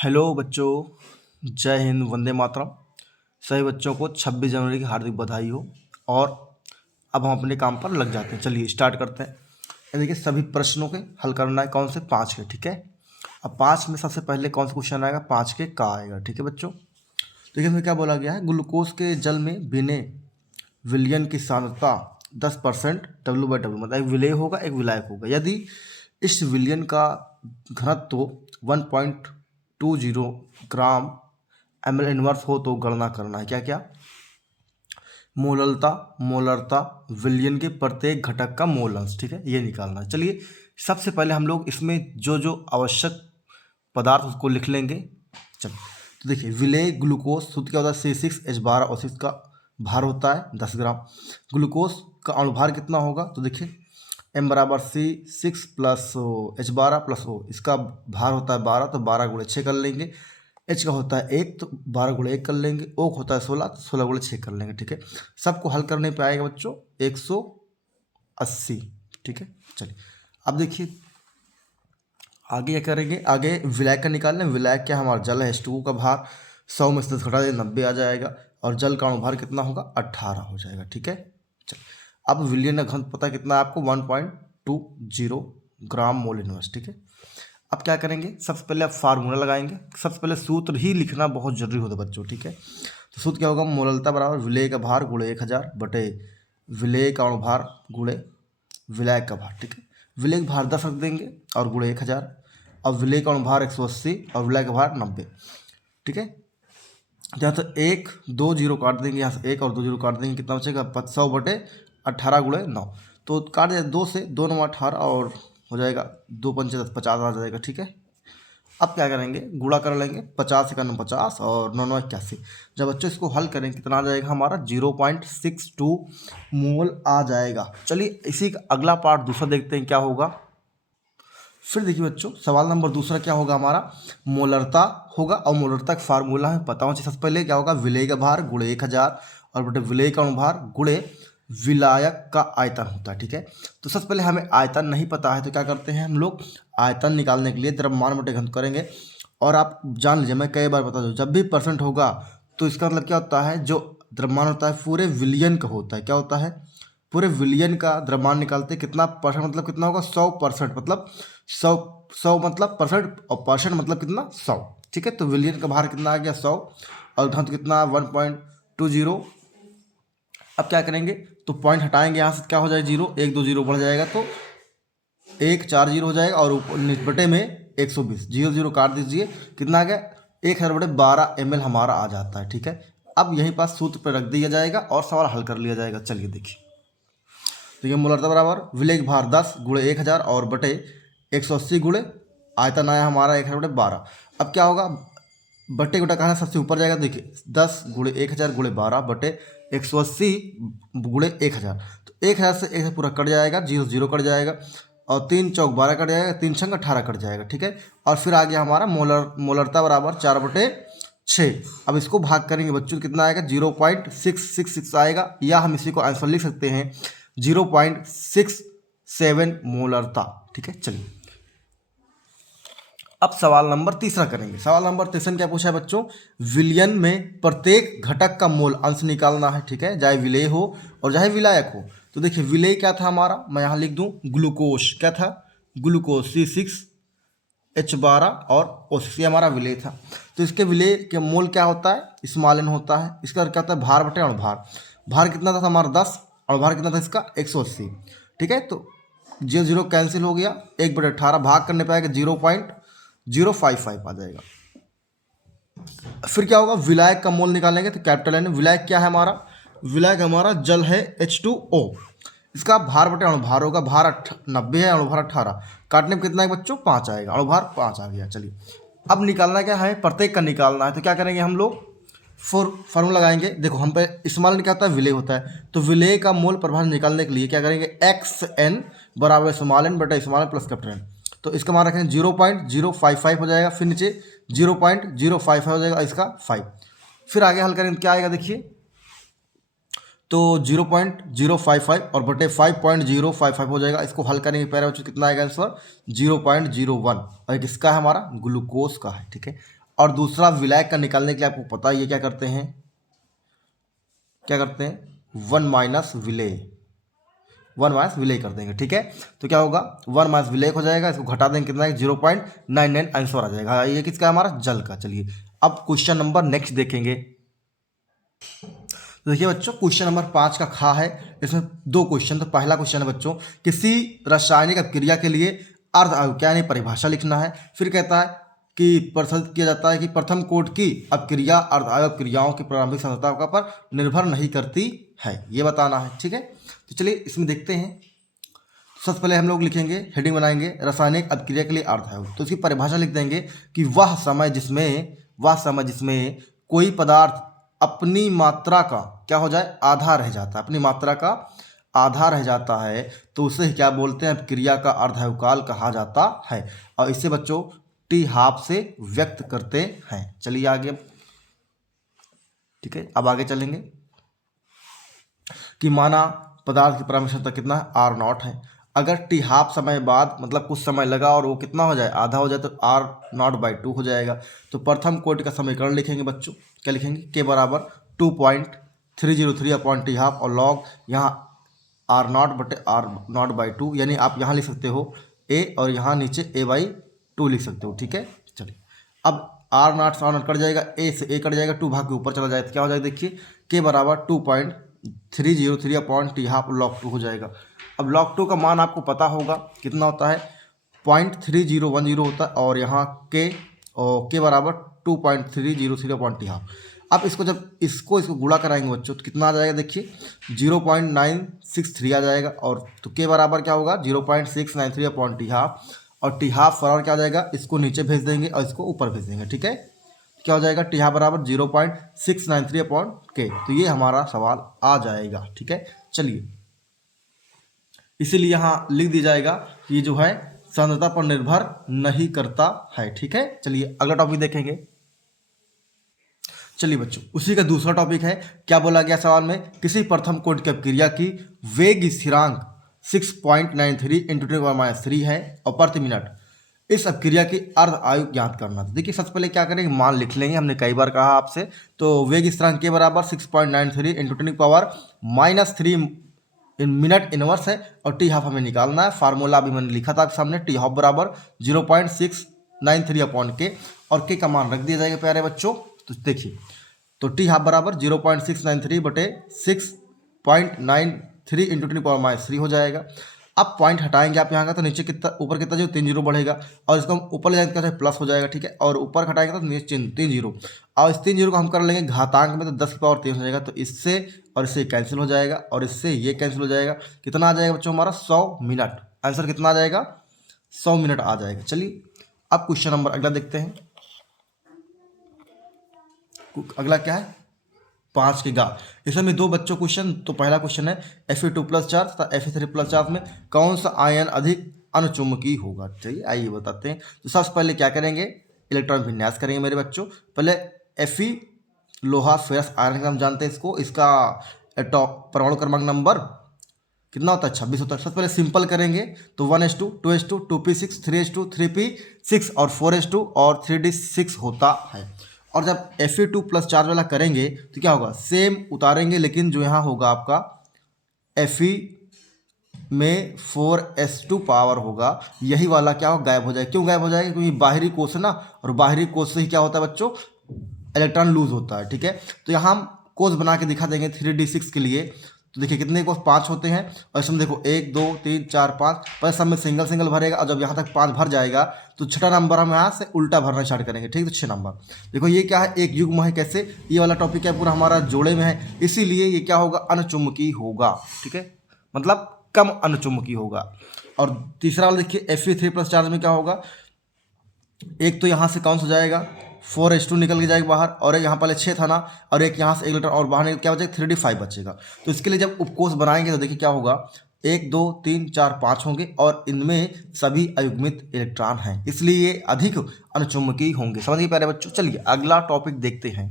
Hello बच्चों, जय हिंद, वंदे मातरम। सभी बच्चों को 26 जनवरी की हार्दिक बधाई हो। और अब हम अपने काम पर लग जाते हैं। चलिए स्टार्ट करते हैं। ये देखिए, सभी प्रश्नों के हल करना है। कौन से? 5 के। ठीक है। अब 5 में सबसे पहले कौन सा क्वेश्चन आएगा? 5 के का आएगा। ठीक है बच्चों, देखिए इसमें क्या बोला गया है। ग्लूकोज के जल में बिने विलयन की सांद्रता 10% W/W, मतलब एक विलेय होगा एक विलायक होगा। यदि इस विलयन का घनत्व 1.20 ग्राम ml इनवर्स हो तो गणना करना है। क्या क्या? मोलरता विलयन के प्रत्येक घटक का मोल अंश। ठीक है, ये निकालना है। चलिए सबसे पहले हम लोग इसमें जो जो आवश्यक पदार्थ उसको लिख लेंगे। चलो, तो देखिए विलेय ग्लूकोज सूत्र क्या होता है? C6H12 और इसका भार होता है 10 ग्राम। ग्लूकोज का अणुभार कितना होगा? तो देखिए M बराबर C6 plus H12 plus O, इसका भार होता है 12, तो 12 गुणे 6 कर लेंगे। H का होता है 1, तो 12 गुणे 1 कर लेंगे। O का होता है 16, तो 16 गुणे 6 कर लेंगे। ठीक है, सबको हल करने पे आएगा बच्चों 180। ठीक है, चलिए अब देखिए आगे क्या करेंगे। आगे विलायक का निकालना है। विलायक क्या? हमारा जल है, H2O का भार 100 में से 10 घटा दे 90 आ जाएगा। और जल का अणुभार कितना होगा? 18 हो जाएगा। ठीक है, चलिए अब विलयन का घनत्व पता कितना है आपको? 1.20 ग्राम मोल इनवर्स। ठीक है, अब क्या करेंगे? सबसे पहले आप फार्मूला लगाएंगे। सबसे पहले सूत्र ही लिखना बहुत जरूरी होता है बच्चों। ठीक है, तो सूत्र क्या होगा? मोललता बराबर विलेय का भार गुणे 1000 बटे विलेय का अणुभार गुणे विलायक का भार। ठीक है, विलेय का भार 10 रख देंगे और गुणे 1000। अब विलेय का अणुभार 180 और विलायक का भार 90। ठीक है, यहाँ से 1 2 जीरो काट देंगे, यहाँ से 1 और 2 जीरो काट देंगे, कितना बचेगा? 100 बटे 18 गुणे 9। तो काट दिया 2 से, 2 9 18 और हो जाएगा 2 पंचे 10, 50 आ जाएगा। ठीक है, अब क्या करेंगे? गुणा कर लेंगे। 50 का 50 और 9 9 81। जब बच्चों इसको हल करेंगे कितना आ जाएगा? हमारा 0.62 मोल आ जाएगा। चलिए इसी का अगला पार्ट दूसरा देखते हैं क्या होगा। फिर देखिए बच्चों, सवाल नंबर दूसरा क्या होगा हमारा? मोलरता होगा। और मोलरता का फार्मूला है पता होना चाहिए। सबसे पहले क्या होगा? विलेय का भार गुणे 1000 और बटे विलेय का अणुभार गुणे विलायक का आयतन होता है। ठीक है, तो सबसे पहले हमें आयतन नहीं पता है, तो क्या करते हैं हम लोग? आयतन निकालने के लिए द्रव्यमान बटे घनत्व करेंगे। और आप जान लीजिए, मैं कई बार बता दूँ, जब भी परसेंट होगा तो इसका मतलब क्या होता है? जो द्रव्यमान होता है पूरे विलियन का होता है। क्या होता है? पूरे विलियन का द्रव्यमान निकालते हैं। कितना परसेंट मतलब कितना होगा? 100%, मतलब 100 मतलब परसेंट, और परसेंट मतलब कितना? 100। ठीक है, तो विलियन का भार कितना आ गया? 100। और घनत्व कितना? 1.20। अब क्या करेंगे? तो पॉइंट हटाएंगे यहाँ से, क्या हो जाएगा? 0 1 2 0 बढ़ जाएगा, तो 1 4 0 हो जाएगा। और बटे में 120, 0 0 काट दीजिए, कितना आ गया? 1000 बटे 12 ml हमारा आ जाता है। ठीक है, अब यहीं पास सूत्र पर रख दिया जाएगा और सवाल हल कर लिया जाएगा। चलिए देखिए, तो ये मोलरता बराबर विलेय भार 10 गुणे 1000 और बटे 180 गुणे आयतन आया हमारा 1000 बटे 12। अब क्या होगा? बटे गुटा कहना सबसे ऊपर जाएगा। देखिए 10 गुणे 1000 गुणे 12 बटे 180 गुणे 1000, तो 1000 से 1000 पूरा कट जाएगा, 0 0 कट जाएगा, और 3 चौक 12 कट जाएगा, 3 छंग 18 कट जाएगा। ठीक है, और फिर आ गया हमारा मोलरता बराबर 4/6। अब इसको भाग करेंगे बच्चों, कितना आएगा? 0.666 आएगा, या हम इसी को आंसर लिख सकते हैं 0.67 मोलरता। ठीक है, चलिए अब सवाल नंबर तीसरा करेंगे। सवाल नंबर तीसरा क्या पूछा है बच्चों? विलयन में प्रत्येक घटक का मोल अंश निकालना है। ठीक है, चाहे विलेय हो और चाहे विलायक हो। तो देखिए विलेय क्या था हमारा? मैं यहाँ लिख दूँ ग्लूकोज। क्या था? ग्लूकोज C6H12 और O6, ये हमारा विलेय था। तो इसके विलेय के मोल क्या होता है? स्मॉल n होता है। इसका क्या होता है? भार बटे अणुभार। भार कितना था हमारा? 10। अणुभार कितना था इसका? 180। ठीक है, तो 0 0 कैंसिल हो गया, 1/18 भाग करने पे आएगा 0.055 आ जाएगा। फिर क्या होगा? विलायक का मोल निकालेंगे, तो कैपिटल N। विलायक क्या है हमारा? विलायक हमारा जल है H2O। इसका भार बटे अणुभार होगा। भार 90 है, अणुभार 18। काटने में कितना है बच्चों? 5 आएगा, अणुभार 5 आ गया। चलिए अब निकालना क्या है? प्रत्येक का निकालना है। तो क्या करेंगे हम लोग? फार्मूला लगाएंगे। देखो हम पे स्मॉल क्या होता है? विलेय होता है। तो विलेय का मोल प्रभाव निकालने के लिए क्या करेंगे? XN बराबर स्मॉल n बटा small n plus capital N। तो इसका मान रखेंगे 0.055 हो जाएगा, फिर नीचे 0.055 हो जाएगा, इसका 5। फिर आगे हल करेंगे क्या आएगा? देखिए तो 0.055 और बटे 5.055 हो जाएगा। इसको हल करेंगे पहले बच्चों, कितना आएगा आंसर? 0.01। और किसका है हमारा? ग्लूकोज का है। ठीक है, और दूसरा विलय का निकालने के लिए आपको पता है ये क्या करते हैं, वन माइनस विलय कर देंगे। ठीक है, तो क्या होगा, वन माइनस विलय हो जाएगा, इसको घटा देंगे कितना है 0.99 आंसर आ जाएगा। ये किसका है, हमारा जल का। चलिए अब क्वेश्चन नंबर नेक्स्ट देखेंगे। तो देखिए बच्चों, क्वेश्चन नंबर 5 का खा है, इसमें 2 क्वेश्चन। तो पहला क्वेश्चन है बच्चों, किसी रासायनिक अपक्रिया के लिए अर्ध आयुक्तिक यानी परिभाषा लिखना है। फिर कहता है कि प्रदर्शित किया जाता है कि प्रथम कोट की अपक्रिया अर्ध आयुक्तिक क्रियाओं की प्रारंभिक सांद्रता पर निर्भर नहीं करती है, ये बताना है। ठीक है, तो चलिए इसमें देखते हैं। सबसे पहले हम लोग लिखेंगे, हेडिंग बनाएंगे रासायनिक अपक्रिया के लिए अर्ध आयुक्तिक। तो इसकी परिभाषा लिख देंगे कि वह समय जिसमें कोई पदार्थ अपनी मात्रा का क्या हो जाए, आधा रह जाता है, अपनी मात्रा का आधा रह जाता है, तो उसे क्या बोलते हैं, क्रिया का अर्धायुकाल कहा जाता है। और इसे बच्चों टी हाफ से व्यक्त करते हैं। चलिए आगे, ठीक है, अब आगे चलेंगे कि माना पदार्थ की प्रारंभिक सांद्रता कितना है, आर नॉट है। अगर टी हाफ समय बाद मतलब कुछ समय लगा और वो कितना हो जाए, आधा हो जाए, तो आर नॉट बाई 2 हो जाएगा। तो प्रथम कोटि का समीकरण लिखेंगे बच्चों, क्या लिखेंगे, के बराबर 2.303 अपॉन टी हाफ, और लॉग यहाँ आर नॉट बटे आर नॉट बाई 2, यानी आप यहाँ लिख सकते हो ए और यहाँ नीचे ए बाई 2 लिख सकते हो। ठीक है, चलिए अब आर नॉट से आर नॉट कट जाएगा, ए से ए कट जाएगा, 2 भाग के ऊपर चला जाए तो क्या हो जाएगा, देखिए के बराबर 2.303 अपॉन टी हाफ लॉग 2 हो जाएगा। अब लॉग 2 का मान आपको पता होगा कितना होता है, 0.3010 होता है, और यहाँ के बराबर 2.303 अपॉन टी हाफ। अब इसको जब इसको गुणा कराएंगे बच्चों तो कितना आ जाएगा, देखिए 0.963 आ जाएगा, और तो के बराबर क्या होगा 0.693 अपॉन टी हाफ, और टी हाफ बराबर क्या आ जाएगा, इसको नीचे भेज देंगे और इसको ऊपर भेज देंगे। ठीक है, क्या हो जाएगा, टी हाफ बराबर 0.693 अपॉन के। तो ये हमारा सवाल आ जाएगा। ठीक है, चलिए इसीलिए यहाँ लिख दी जाएगा कि ये जो है सांद्रता पर निर्भर नहीं करता है। ठीक है, चलिए अगला टॉपिक देखेंगे। चलिए बच्चों, उसी का दूसरा टॉपिक है, क्या बोला गया सवाल में, किसी प्रथम कोटि की अपक्रिया की वेग स्थिरांक 6.93 × 10⁻³ है और प्रति मिनट इस अपक्रिया की अर्ध आयु ज्ञात करना। तो देखिए सबसे पहले क्या करेंगे, मान लिख लेंगे, हमने कई बार कहा आपसे। तो वेग स्थिरांक के बराबर 6.93 × 10⁻³ इन मिनट इनवर्स है, और टी हाफ हमें निकालना है। फार्मूला अभी मैंने लिखा था सामने, टी हाफ बराबर 0.693 अपॉन के, और के का मान रख दिया जाएगा प्यारे बच्चों। तो देखिए, तो टी हाफ बराबर 0.693 बटे 6.93 × 10⁻³ हो जाएगा। अब पॉइंट हटाएंगे आप यहाँ का, तो नीचे कितना, ऊपर कितना जो 3 जीरो बढ़ेगा, और इसको हम ऊपर ले जाएंगे तो प्लस हो जाएगा। ठीक है, और ऊपर हटाएंगे तो नीचे 3 जीरो, और इस 3 जीरो को हम कर लेंगे घातांक में, तो 10 की पावर 3 हो जाएगा। तो इससे और इससे कैंसिल हो जाएगा, और इससे ये कैंसिल हो जाएगा। कितना आ जाएगा बच्चों, हमारा 100 मिनट। आंसर कितना आ जाएगा, 100 मिनट आ जाएगा। चलिए अब क्वेश्चन नंबर अगला देखते हैं। अगला क्या है, 5 के गा। इसमें 2 बच्चों क्वेश्चन। तो पहला क्वेश्चन है Fe2+ चार्ज तथा Fe3+ चार्ज में कौन सा आयन अधिक अनुचुंबकीय होगा। चलिए आइए बताते हैं। तो सबसे पहले क्या करेंगे, इलेक्ट्रॉन विन्यास करेंगे मेरे बच्चों। पहले Fe लोहा फेरस आयरन का हम जानते हैं इसको, इसका परमाणु क्रमांक नंबर कितना होता है, 26 होता है। सबसे पहले सिंपल करेंगे तो 1s2 2s2 2p6 3s2 3p6 और 4s2 और 3d6 होता है। और जब Fe2+ चार्ज वाला करेंगे तो क्या होगा, सेम उतारेंगे, लेकिन जो यहाँ होगा आपका Fe में 4s2 पावर होगा, यही वाला क्या होगा, गायब हो जाएगा। क्यों गायब हो जाएगा, क्योंकि बाहरी कोश है ना, और बाहरी कोश से ही क्या होता है बच्चों, इलेक्ट्रॉन लूज होता है। ठीक है, तो यहाँ हम कोश बना के दिखा देंगे 3d6 के लिए। तो देखिए कितने कोश, 5 होते हैं, और इसमें देखो 1 2 3 4 5, पर सब में सिंगल सिंगल भरेगा, और जब यहाँ तक 5 भर जाएगा तो छठा नंबर हम यहाँ से उल्टा भरना स्टार्ट करेंगे। ठीक है, तो 6 नंबर। देखो ये क्या है, एक युग्म है। कैसे, ये वाला टॉपिक है पूरा हमारा जोड़े में है, इसीलिए ये क्या होगा, अनुचुंबकीय होगा। ठीक है, मतलब कम अनुचुंबकीय होगा। और तीसरा वाला देखिए Fe3+ चार्ज में क्या होगा, एक तो यहाँ से काउंस हो जाएगा, 4s2 निकल के जाएगा बाहर, और एक यहाँ पहले 6 था ना, और एक यहाँ से 1 इलेक्ट्रॉन और बाहर निकल, क्या बचेगा 3d5 बचेगा। तो इसके लिए जब उपकोष बनाएंगे तो देखिए क्या होगा, 1 2 3 4 5 होंगे, और इनमें सभी अयुग्मित इलेक्ट्रॉन हैं, इसलिए ये अधिक अनुचुंबकीय होंगे। समझिए प्यारे बच्चों। चलिए अगला टॉपिक देखते हैं।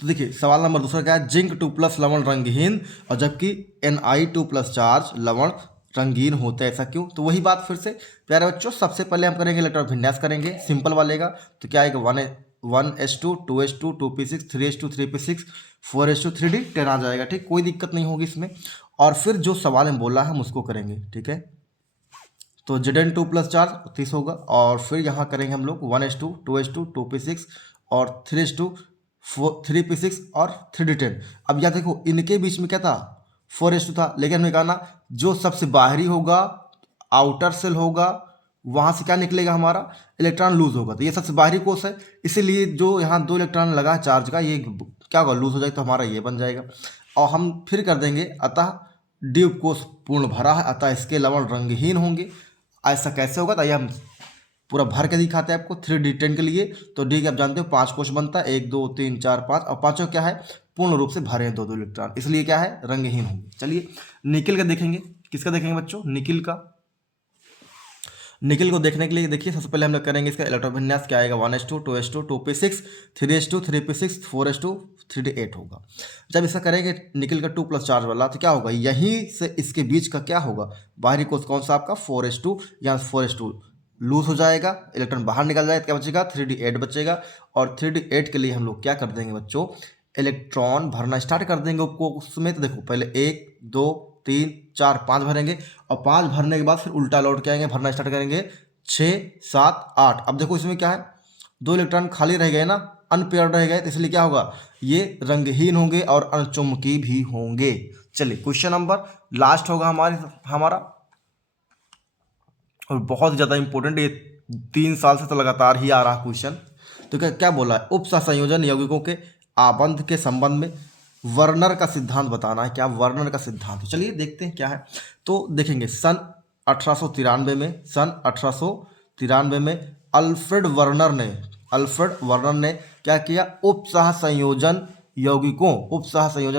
तो देखिए सवाल नंबर दूसरा क्या है, जिंक 2+ लवण रंगहीन, और जबकि Ni2+ चार्ज लवण रंगीन होते हैं, ऐसा क्यों? तो वही बात फिर से प्यारे बच्चों, सबसे पहले हम करेंगे इलेक्ट्रॉन विन्यास करेंगे सिंपल वालेगा। तो क्या आएगा 1s2 2s2 2p6 3s2 3p6 4s2 3d 10 आ जाएगा। ठीक, कोई दिक्कत नहीं होगी इसमें। और फिर जो सवाल हम बोला हम उसको करेंगे। ठीक है, तो Zn2 प्लस चार्ज 30 होगा। और फिर यहाँ करेंगे हम लोग 1s2 2s2 2p6 और 3s2 3p6 और 3d10। अब यहाँ देखो इनके बीच में क्या था, 4s2 था, लेकिन हमने कहा ना जो सबसे बाहरी होगा, आउटर सेल होगा, वहाँ से क्या निकलेगा, हमारा इलेक्ट्रॉन लूज होगा। तो ये सबसे बाहरी कोष है, इसीलिए जो यहाँ 2 इलेक्ट्रॉन लगा है चार्ज का, ये क्या होगा, लूज हो जाएगा, तो हमारा ये बन जाएगा। और हम फिर कर देंगे अतः डी उपकोष पूर्ण भरा है, अतः इसके लवण रंगहीन होंगे। ऐसा कैसे होगा, तो हम पूरा भर के दिखाते हैं आपको 3d10 के लिए। तो डी के आप जानते हो 5 कोष बनता है, 1 2 3 4 5, और पांचों क्या है, पूर्ण रूप से भरे हैं 2 इलेक्ट्रॉन, इसलिए क्या है, रंगहीन होंगे। चलिए निकिल का देखेंगे, किसका देखेंगे बच्चों, निकिल का। निकिल को देखने के लिए देखिए सबसे पहले हम लोग करेंगे इसका इलेक्ट्रॉन विन्यास, क्या आएगा 1s2 2s2 2p6 3s2 3p6 4s2 3d8 होगा। जब इसका करेंगे निकिल का 2 प्लस चार्ज वाला, तो क्या होगा, यहीं से इसके बीच का क्या होगा, बाहरी कोष कौन सा आपका 4s2, यहाँ 4s2 लूज हो जाएगा, इलेक्ट्रॉन बाहर निकल जाएगा, क्या बचेगा 3d8 बचेगा। और 3d8 के लिए हम लोग क्या कर देंगे बच्चों, इलेक्ट्रॉन भरना स्टार्ट कर देंगे उसमें। तो देखो पहले 1 2 3 4 5 भरेंगे, और 5 भरने के बाद फिर उल्टा लौट के आएंगे, भरना स्टार्ट करेंगे 6 7 8। अब देखो इसमें क्या है, 2 इलेक्ट्रॉन खाली रह गए ना, अनपेयर्ड रह गए, तो इसलिए क्या होगा, ये रंगहीन होंगे और अणचुंबकीय भी होंगे। चलिए क्वेश्चन नंबर लास्ट होगा हमारा, और बहुत ज़्यादा इंपॉर्टेंट, ये 3 साल से तो लगातार ही आ रहा क्वेश्चन। तो क्या क्या बोला है, उप सहसंयोजन यौगिकों के आबंध के संबंध में वर्नर का सिद्धांत बताना है। क्या वर्नर का सिद्धांत, तो चलिए देखते हैं क्या है। तो देखेंगे सन 1893 में अल्फ्रेड वर्नर ने क्या किया, उप सहसंयोजन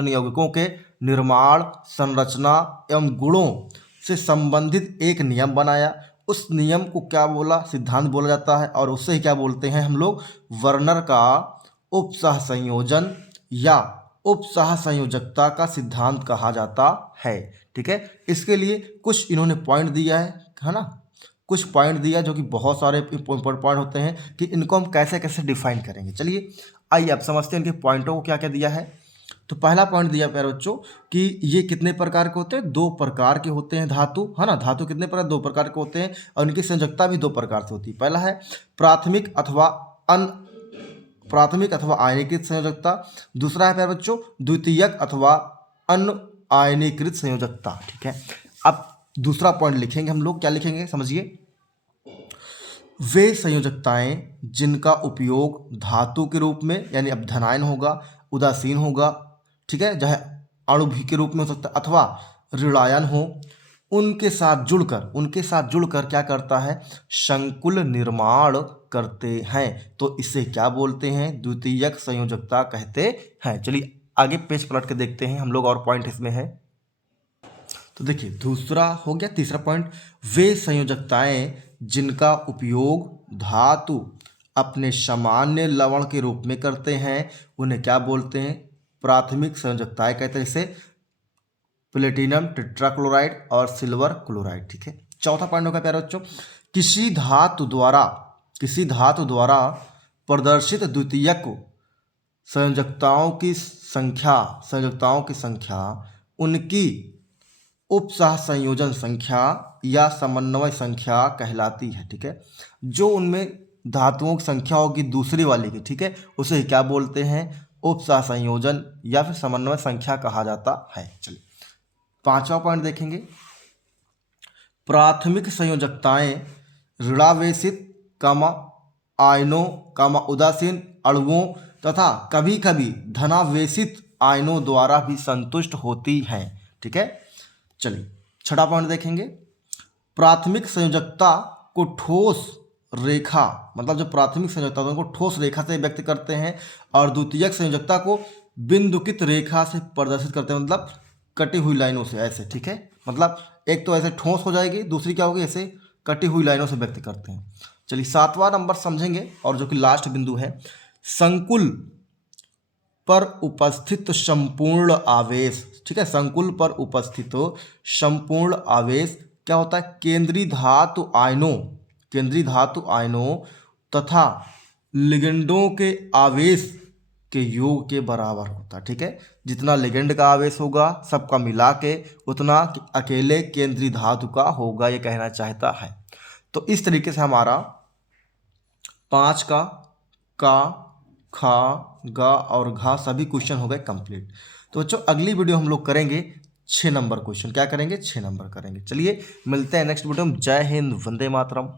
यौगिकों के निर्माण, संरचना एवं गुणों से संबंधित एक नियम बनाया। उस नियम को क्या बोला, सिद्धांत बोला जाता है, और उससे ही क्या बोलते हैं हम लोग, वर्नर का उप सहसंयोजन या उप सहसंयोजकता का सिद्धांत कहा जाता है। ठीक है, इसके लिए कुछ इन्होंने पॉइंट दिया है ना, कुछ पॉइंट दिया जो कि बहुत सारे इंपॉर्टेंट पॉइंट होते हैं कि इनको हम कैसे कैसे डिफाइन करेंगे। चलिए आइए अब समझते हैं इनके पॉइंटों को क्या क्या दिया है। तो पहला पॉइंट दिया प्यारे बच्चों कि ये कितने प्रकार के होते हैं, 2 प्रकार के होते हैं धातु, है ना। धातु कितने प्रकार, 2 प्रकार के होते हैं, और इनकी संयोजकता भी 2 प्रकार से होती है। पहला है प्राथमिक अथवा आयनीकृत संयोजकता, दूसरा है प्यारे बच्चों द्वितीयक अथवा अनआयनीकृत संयोजकता। ठीक है, अब दूसरा पॉइंट लिखेंगे हम लोग, क्या लिखेंगे समझिए, वे संयोजकताएं जिनका उपयोग धातु के रूप में, यानी अब धनायन होगा, उदासीन होगा, ठीक है, चाहे अणु भी के रूप में हो सकता है, अथवा ऋणायन हो, उनके साथ जुड़कर क्या करता है, संकुल निर्माण करते हैं। तो इसे क्या बोलते हैं, द्वितीयक संयोजकता कहते हैं। चलिए आगे पेज पलट के देखते हैं हम लोग, और पॉइंट इसमें है। तो देखिए दूसरा हो गया, तीसरा पॉइंट, वे संयोजकताएं जिनका उपयोग धातु अपने सामान्य लवण के रूप में करते हैं, उन्हें क्या बोलते हैं, प्राथमिक संयोजकताएं कहते हैं, जैसे प्लेटिनम टेट्राक्लोराइड और सिल्वर क्लोराइड। ठीक है, चौथा पॉइंट होगा प्यारे बच्चों, किसी धातु द्वारा प्रदर्शित द्वितीयक संयोजकताओं की संख्या उनकी उप सहसंयोजन संख्या या समन्वय संख्या कहलाती है। ठीक है, जो उनमें धातुओं की संख्या होगी दूसरी वाली की, ठीक है, उसे क्या बोलते हैं, उप सहसंयोजन या फिर समन्वय संख्या कहा जाता है। चलिए पांचवा पॉइंट देखेंगे, प्राथमिक संयोजकताएं ऋणावेशित आयनों उदासीन अणुओं तथा कभी कभी धनावेशित आयनों द्वारा भी संतुष्ट होती हैं। ठीक है, चलिए छठा पॉइंट देखेंगे, प्राथमिक संयोजकता को ठोस रेखा, मतलब जो प्राथमिक संयोजकता है उनको ठोस रेखा से व्यक्त करते हैं, और द्वितीयक संयोजकता को बिंदुकित रेखा से प्रदर्शित करते हैं, मतलब कटी हुई लाइनों से, ऐसे। ठीक है, मतलब एक तो ऐसे ठोस हो जाएगी, दूसरी क्या होगी, ऐसे कटी हुई लाइनों से व्यक्त करते हैं। चलिए 7वां नंबर समझेंगे, और जो कि लास्ट बिंदु है, संकुल पर उपस्थित संपूर्ण आवेश। ठीक है, संकुल पर उपस्थित हो संपूर्ण आवेश क्या होता है, केंद्रीय धातु आयनों तथा लिगेंडों के आवेश के योग के बराबर होता है। ठीक है, जितना लिगेंड का आवेश होगा सबका मिला के उतना अकेले केंद्रीय धातु का होगा, ये कहना चाहता है। तो इस तरीके से हमारा 5 का खा गा और घा सभी क्वेश्चन हो गए कंप्लीट। तो बच्चों अगली वीडियो हम लोग करेंगे 6 नंबर क्वेश्चन। क्या करेंगे, 6 नंबर करेंगे। चलिए मिलते हैं नेक्स्ट वीडियो में। जय हिंद, वंदे मातरम।